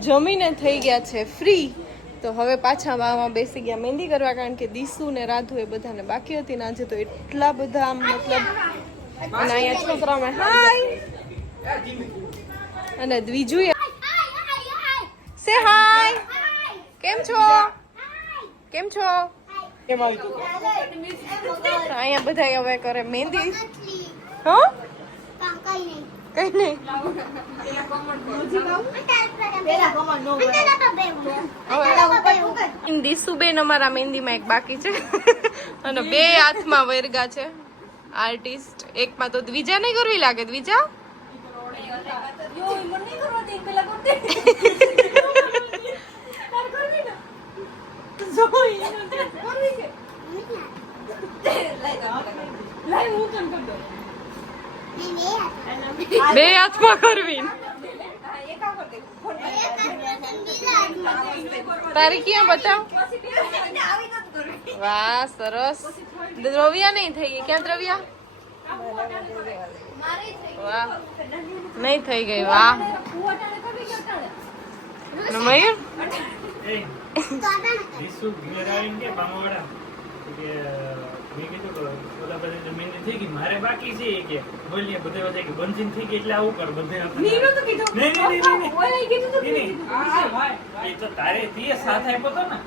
જમીને થઈ ગયા છે ફ્રી તો હવે પાછા આમાં બેસી ગયા મહેંદી કરવા કારણ કે દીસુ ને રાધુ એ બધાને બાકી હતી ને આજે તો એટલા બધા આમ મતલબ અને અહીંયા છોકરાઓને હાય. અને બીજું સે હાય કેમ છો? કેમ છો? અહીંયા બધા હવે કરે મહેંદી. હા? કઈ નહીં. દીસુબેન અમારા મહેંદીમાં એક બાકી છે. અને બે હાથમાં વર્ગા છે. આર્ટિસ્ટ એકમાં તો દ્વિજા નહીં કરવી લાગે, દ્વિજા? બે હાથમાં કરવી તારી ક્યાં બતાવ વાહ સરસ દ્રવ્યા નહીં થઈ ગઈ ક્યાં દ્રવ્યા વાહ નહીં થઈ ગઈ વાહ અને મયુર મેં કીધું કે ઓલા મહેંદી થઈ ગઈ મારે બાકી છે એ કે બોલીએ બધા બધા કે બંધીન થઈ ગઈ એટલે આવું કર બધે આપણે નહીં નહીં નહીં નહીં. નહીં નહીં. એ તો તારે તીએ સાથ આપ્યો તો ને.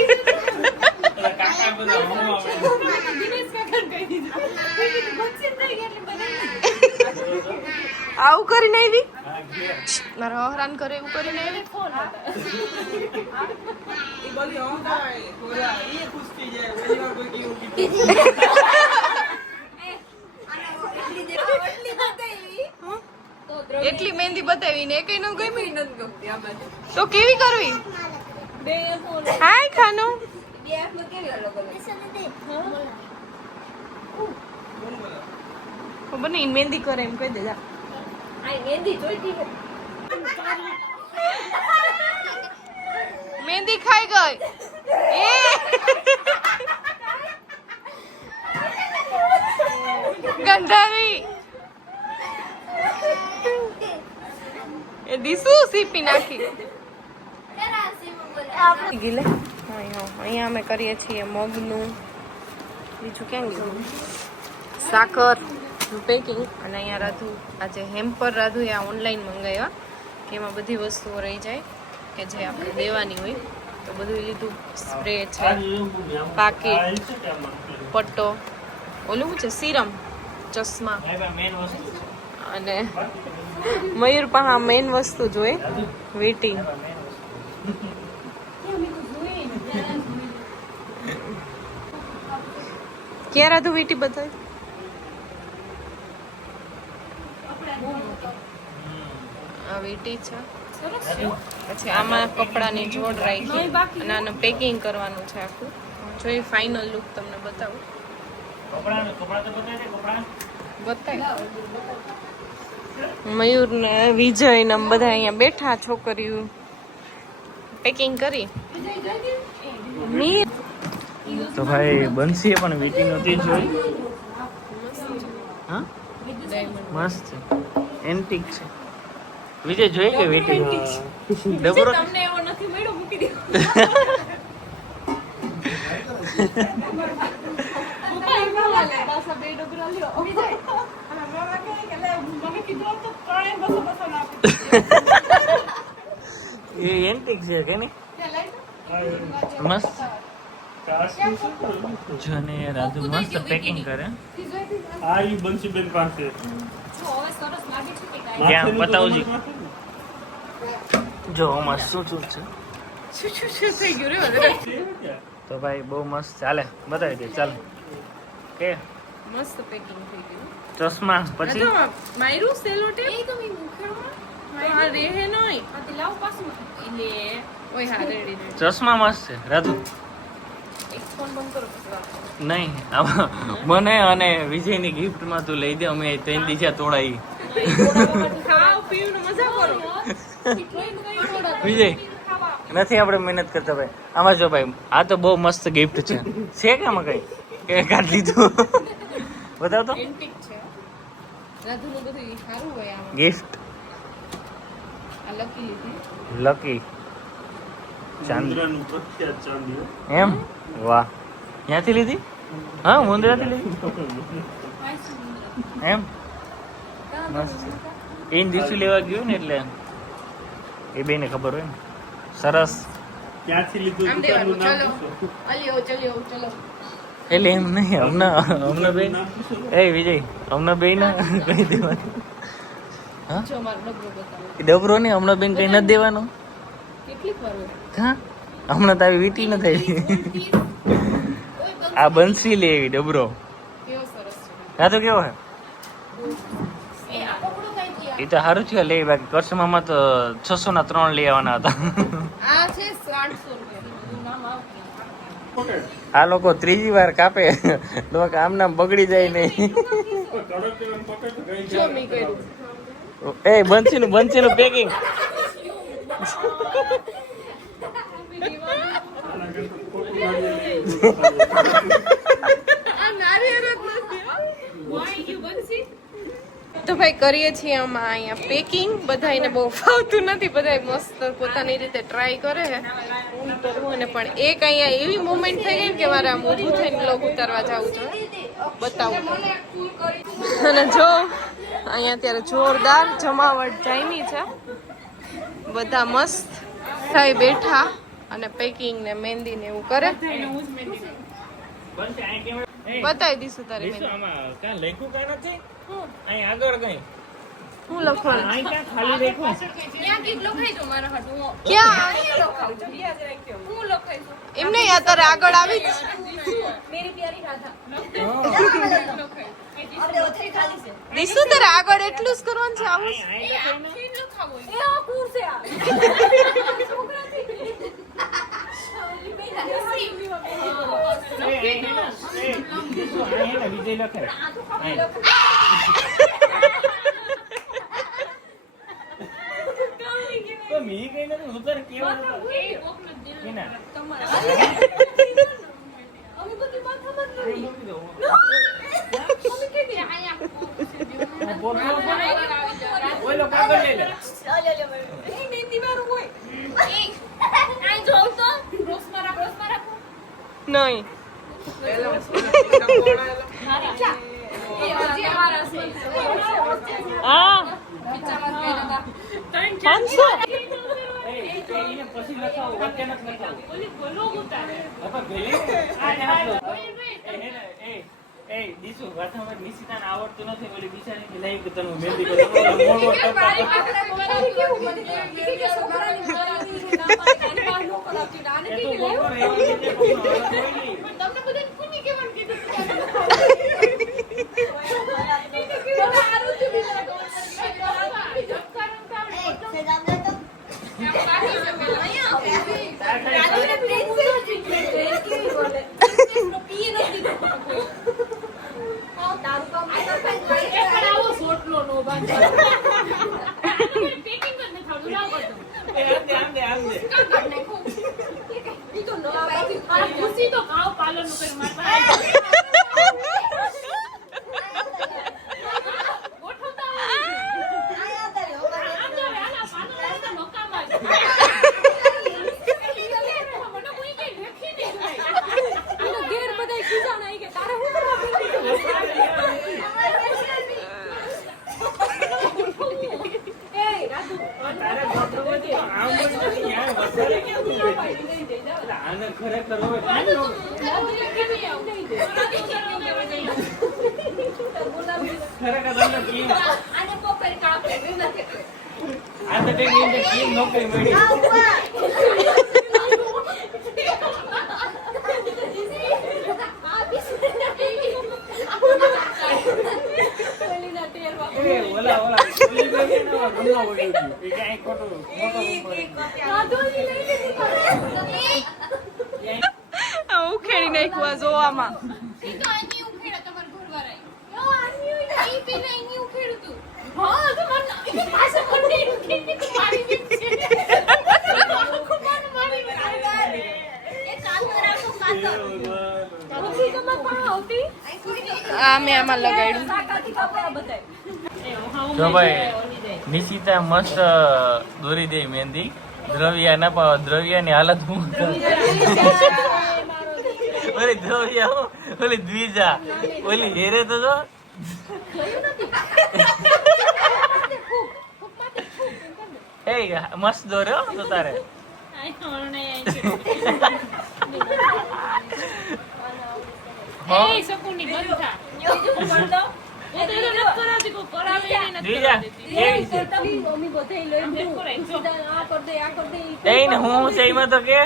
તારા કાકા બધા હમો આવે આવું કરીને આવી હા ઘેર મારા હરાન કરે એવું કરીને એટલી મહેંદી બતાવી ને કઈ નું ગમી તો કેવી કરવી? હાય ખાનુ. ખબર નહીં મહેંદી કરે એમ કહી દેજા મહેંદી ખાઈ ગઈ. એ. ગંધારી. એ દીસુ સીપી નાખી. ગીલે? અહીંયા અમે કરીએ છીએ મગનું. બીજું ક્યાં ગયું સાકર. પેકિંગ અને અહીંયા રાધુ આજે હેમ્પર રાધુ આ ઓનલાઈન મંગાવ્યા. કે એમાં બધી વસ્તુઓ રહી જાય કે જે આપણે દેવાની હોય. તો બધું લીધું. સ્પ્રે છે પાકીટ પટ્ટો. ઓલું શું છે? સિરમ, ચશ્મા. મેન વસ્તુ અને મયુર પાસે મેઇન વસ્તુ જોઈ. વીટી ક્યાં રાધુ વીટી બતાવી? આ વીટી છે. પછી આમાં કપડાની જોડ રાખી અને આનું પેકિંગ કરવાનું છે આખું. જોઈ ફાઇનલ લુક તમને બતાવું. બતાય મયુર ને વિજય ને આમ બધા અહીંયા બેઠા છોકરીઓ. પેકિંગ કરી. તો ભાઈ બંસી પણ વીટી નહોતી જોઈ હા? મસ્ત છે. એન્ટિક છે. વિજય જોઈ કે વીટી? ડબરો તમને એવો નથી મળ્યો મૂકી દો. એ એન્ટિક છે કે નહીં? મસ્ત. જો ને રાજુ મસ્ત પેકિંગ કરે. આ ઈ બંસીબેન પાસે. ત્યાં બતાવજી જો આમાં શું શું છે? શું શું શું થઈ ગયું રે વધારે તો ભાઈ બહુ મસ્ત ચાલે બતાવી દે ચાલ. કે? મસ્ત પેકિંગ થઈ ગયું. ચશ્મા પછી? માયરું સેલો ટેપ? એ તો મી મુખેમાં આ રેહે નોય? આ લાવ પાછું. ઇલે ઓય હા રેડી રેડી. ચશ્મા મસ્ત છે. રાજુ એક ફોન બંધ કરો પછી વાત કરો. નહીં મને અને વિજયની ગિફ્ટમાં તું લઈ દે અમે ત્રણ દીજા તોડાઈ. વિજય નથી આપણે મહેનત કરતા ભાઈ. આમાં જો ભાઈ આ તો બહુ મસ્ત ગિફ્ટ છે. છે કે આમાં કઈ? કે કાઢ લીધું? બતાવ તો. ગિફ્ટ લકી ચાંદી. એમ? વાહ. ક્યાંથી લીધી? હા મુંદ્રાથી લીધી? એમ? એ દિવસે લેવા ગયો ને એટલે. એ બેને ખબર હોય ને. સરસ. ક્યાંથી લીધું દુકાનનું નામ પૂછો. અલિયો ચલ્યો ચલો. એટલે એમ નહીં હમણાં હમણાં બે. એ વિજય હમણાં બે ના કહી દેવાનું? હા? ડબરો ને હમણાં બેન કઈ નથી દેવાનું? કેટલીક વાર હા? હમણાં તો આવી વીટી ન થઈ આ બંસી લે એવી ડબરો. કેવો સરસ હા તો કેવો હે એ તો સારું થયું લે બાકી કરસમામાં તો છસો ના ત્રણ લઈ આવવાના હતા. આ લોકો ત્રીજી વાર કાપે. તો આમ નામ બગડી જાય નહીં. એ કડકનું બંસીનું બંસીનું પેકિંગ આના કરતાં ખોટું નારિયેળ આ નારિયેળ જ નથી હો. વાઈ ગયું બંસી. તો ભાઈ કરીએ છીએ આમાં અહીંયા પેકિંગ બધાને બહુ ફાવતું નથી. બધા મસ્ત પોતાની રીતે ટ્રાય કરે છે. અને પણ એક અહીંયા એવી મુમેન્ટ થઈ ગઈ કે મારે આમ ઊભું થઈને બ્લોગ ઉતારવા જવું જોઈએ બતાવું અને જો, અહીંયા અત્યારે જોરદાર જમાવટ જામી છે. બધા મસ્ત થઈ બેઠા. અને પેકિંગ ને મહેંદી ને એવું કરે. બતાવી દઈશું તારી હું લખવાનું? અહીં ક્યાં ખાલી એમ નહીં અત્યારે આગળ આવી જ દીશું તારે આગળ એટલું જ કરવાનું છે આવું જ? એ, અહીં હે ને, એ, વિશુ, અહીં હે ને, વિજય લખે. તો મી કઈ નથી તને કેવા છે? ઓલો કાગળ લઈ લે. નહીં હા પાંચસો એ, એ, એને પછી લખાવો, વચ્ચે નથી લખાવું. હવે ભેલી, આ ને હાથ લો. એ, એ, એ, દીસુ, વાથામાં આવડતું નથી ઓલી બિચારી લાઈ કે તને મહેંદી કરું. ઓલો મોર મોર ટપકા ટપકા. એ તો બોલો ને, એવી રીતે બોલો. હવે જોઈ લઈએ. એ, આમ દે, આમ દે, આમ દે. તારે મોટું હોય તો આમ જ નથી, યાર, વધારે કેમ તું બેઠી? એટલે આને ખરેખર હોય તો આમ ન- ખરેખર તમને કેમ? આ તો કંઈક એમ કે કેમ નોકરી મળી એ, ઓલા ઓલા ઓલી બેન ને ઓલા ગમમાં વળ્યું હતું. એ કાંઈ ખોટું મોટો ગમો લઈને. ઉખેડી નાખ્યું આ જોવામાં આ મેં આમાં લગાડ્યું. જો ભાઈ નિશિતા મસ્ત દોરી દે મહેંદી. દ્રવ્યા ના પાવ દ્રવ્યાની હાલત હું ઓલી દ્રવ્યા ઓલી દ્વિજા. ઓલી હેરે તો જો. એ મસ્ત દોર્યો તો તારે. એ શકુની બંધ થા હું તો તો કે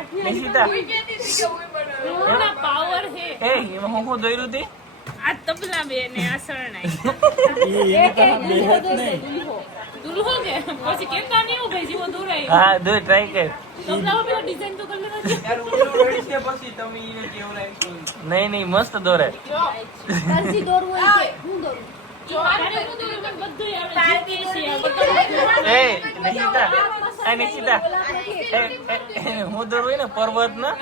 આ તબલા બે ને આ શરણાઈ પછી કેતા નહીં હું જીવો દોરાય હા દોર ટ્રાય કર તબલા પેલો ડિઝાઇન તો કરી લેવાનો છે. નહીં નહીં મસ્ત દોરે. હું દોરું? મને બધુંય આવડે. જીતે છે, આ બધું. એ નિશિતા એ નિશિતા એ, એ, એ, હું દોરું ને પર્વત ના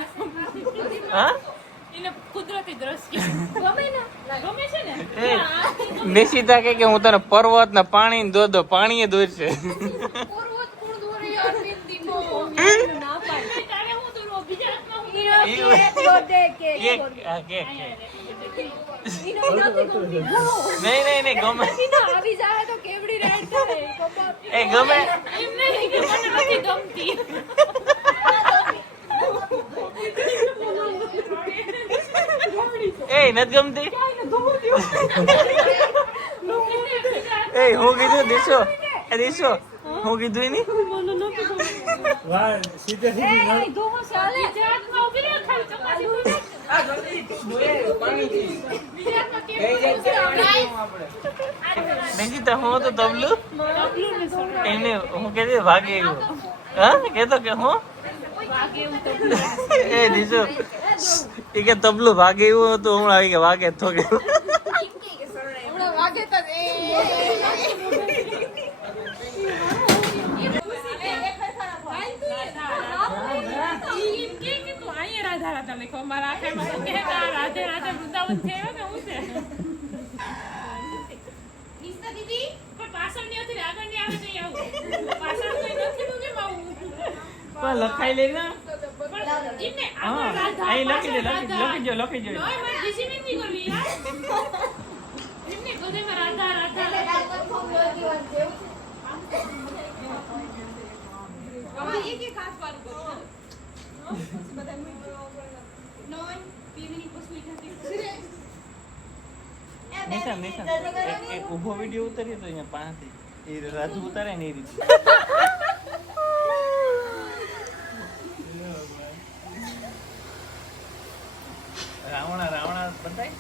હા? એને કુદરતી દ્રશ્ય. ગમે ને. ગમે છે ને? એ નિશિતા કે કે હું તને પર્વત ને પાણી દોધો પાણી પાણીએ દોરશે. એ નથી ગમતી? એ હું કીધું દીશો. એ દીશો. હું કીધું એની? વાહ સીધે સીધી ખાલી નિશિતા હું તો તબલું? ને. એને હું કે ભાગે એવું. હા? કેતો કે હું. એ દીજો એ કે તબલું ભાગે એવું હતું. હમણાં આવી કે વાગે તો કે એમ કે કે તું અહીંયા રાધા લખો. અમારા આખામાં તો કે આ રાધે રાધે વૃંદાવન છે કે હું છે? પણ પાછળની હતી ને આગળની આવે તો આવું. પાછળ કોઈ નથી તો કેમ આવું? પણ લખાઈ લે ને રાધા, લખી દે લખી રાધા. જો લખી જો નોય, નિશાન નિશાન એક એક ઊભો વીડિયો ઉતારીએ તો અહીંયા પાસેથી. એ રાજુ ઉતારે ને એ રીતે. રાવણા રાવણા બતાય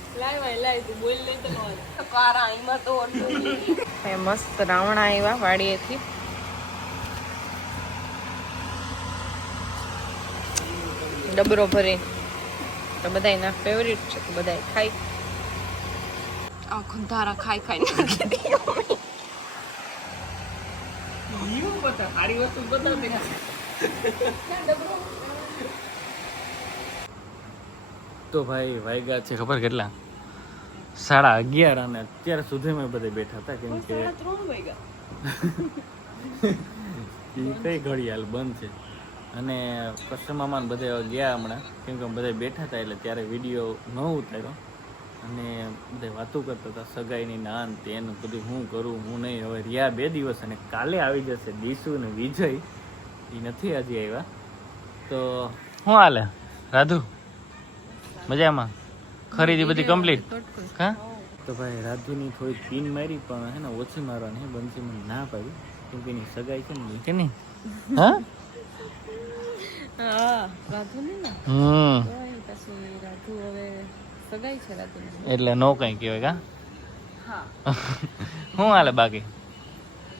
મસ્ત રાવણા આવ્યા વાડીએથી. ડબરો ભરી તો બધાના ફેવરિટ છે તો બધા ખાઈ આ ખુંધારા ખાઈ ખાઈ નાખી દીધી. વસ્તુ તો ભાઈ વાયગા છે ખબર કેટલા? સાડા અગિયાર અને અત્યાર સુધી મેં બધે બેઠા હતા કેમ કે એ કઈ ઘડિયાળ બંધ છે? અને કસ્ટમરમાં બધે ગયા હમણાં. કેમ કે બધા બેઠા હતા એટલે ત્યારે વીડિયો ન ઉતાર્યો. અને બધે વાતો કરતા હતા, સગાઈની નાન, તેનું, બધું હું કરું, હું નહીં. હવે રહ્યા બે દિવસ અને કાલે આવી જશે દીસુ ને વિજય. એ નથી હજી આવ્યા. તો શું હાલે? રાધુ? મજામાં? ખરીદી બધી કમ્પ્લીટ? હા તો ભાઈ, રાધુની થોડી પીન મારી, પણ હે ને ઓછી મારવાની બંસી મને ના પાડી. કેમ એની સગાઈ છે ને કે નહીં. હા? હમ. એટલે નો કઈ કહેવાય કા? હા. શું હાલે બાકી?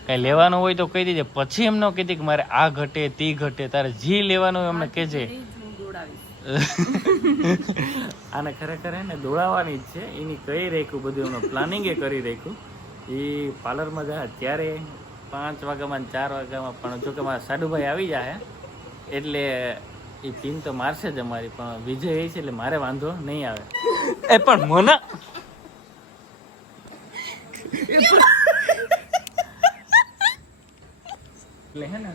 કઈ લેવાનું હોય તો કહી દેજે. પછી એમ ન કીધી કે મારે આ ઘટે તી ઘટે. તારે જે લેવાનું એમને કહેજે હું દોડાવીશ. આને ખરેખર એને ને દોડાવવાની જ છે. એની કઈ રાખ્યું બધું એમનું પ્લાનિંગ એ કરી રાખ્યું. એ પાર્લરમાં જાય ત્યારે પાંચ વાગ્યામાં ચાર વાગ્યામાં પણ જો કે મારા સાડુભાઈ આવી જાય એટલે એ પિન તો મારશે જ અમારી પણ વિજય એ છે એટલે મારે વાંધો નહીં આવે. એ પણ મને? એટલે હે ને.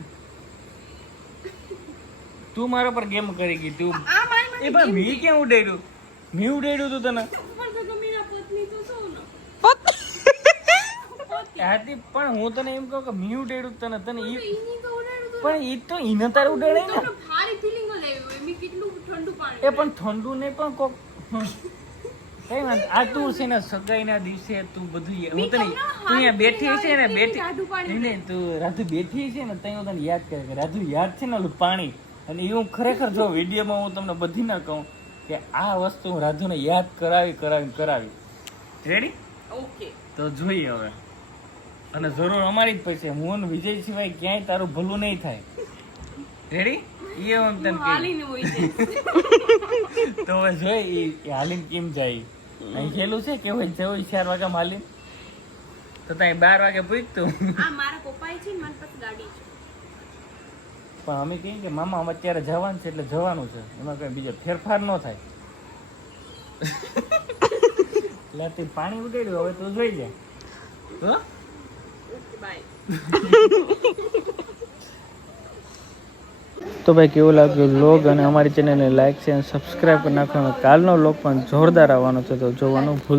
તું મારા પર ગેમ કરી ગઈ તું એ પણ મી કેમ ઉડાડ્યું? મી ઉડાડ્યું તું તને? પણ હાથી હું તને એમ કહું કે મી ઉડાડ્યું તને તને પણ એ તો ઈને તારે ઉડાડે ને ભારી ફિલિંગ લેવી હોય કેટલું ઠંડુ એ પણ ઠંડુ નહીં પણ કોક. કઈ વાંધો આ તું છે ને સગાઈના દિવસે તું બધું હું તને તું અહીંયા બેઠી છે ને બેઠી નહીં, તું રાધુ બેઠી છે ને હું તને યાદ કરે કે રાધુ યાદ છે ને ઓલું પાણી? અને એ હું ખરેખર જો વિડીયોમાં હું તમને બધી ના કહું કે આ વસ્તુ હું રાધુને યાદ કરાવી કરાવી કરાવી. રેડી ઓકે તો જોઈએ હવે. અને જરૂર અમારી જ પૈસે. હું અને વિજય સિવાય ક્યાંય તારું ભલું નહીં થાય. રેડી એ એમ તને કહી. હાલીને હોય છે તો હવે જોઈ એ કે હાલીને કેમ જાય. અહીં ખેલું છે કે હોય જવું ચાર વાગ્યા હાલીને? તો ત્યાં બાર વાગે પૂછતું. આ મારા પપ્પાએ છે મારી પાસે ગાડી છે. પણ અમે કહીએ કે મામા અમે અત્યારે જવાનું છે એટલે જવાનું છે. એમાં કઈ બીજો ફેરફાર ન થાય. એટલે પાણી ઉગાડ્યું હવે તો જોઈ જાય હો? તો ભાઈ કેવું લાગ્યું લોગ અને અમારી ચેનલને લાઈક છે અને સબસ્ક્રાઈબ કરી નાખવાનો. કાલનો લોગ પણ જોરદાર આવવાનો છે, તો જોવાનું ભૂલ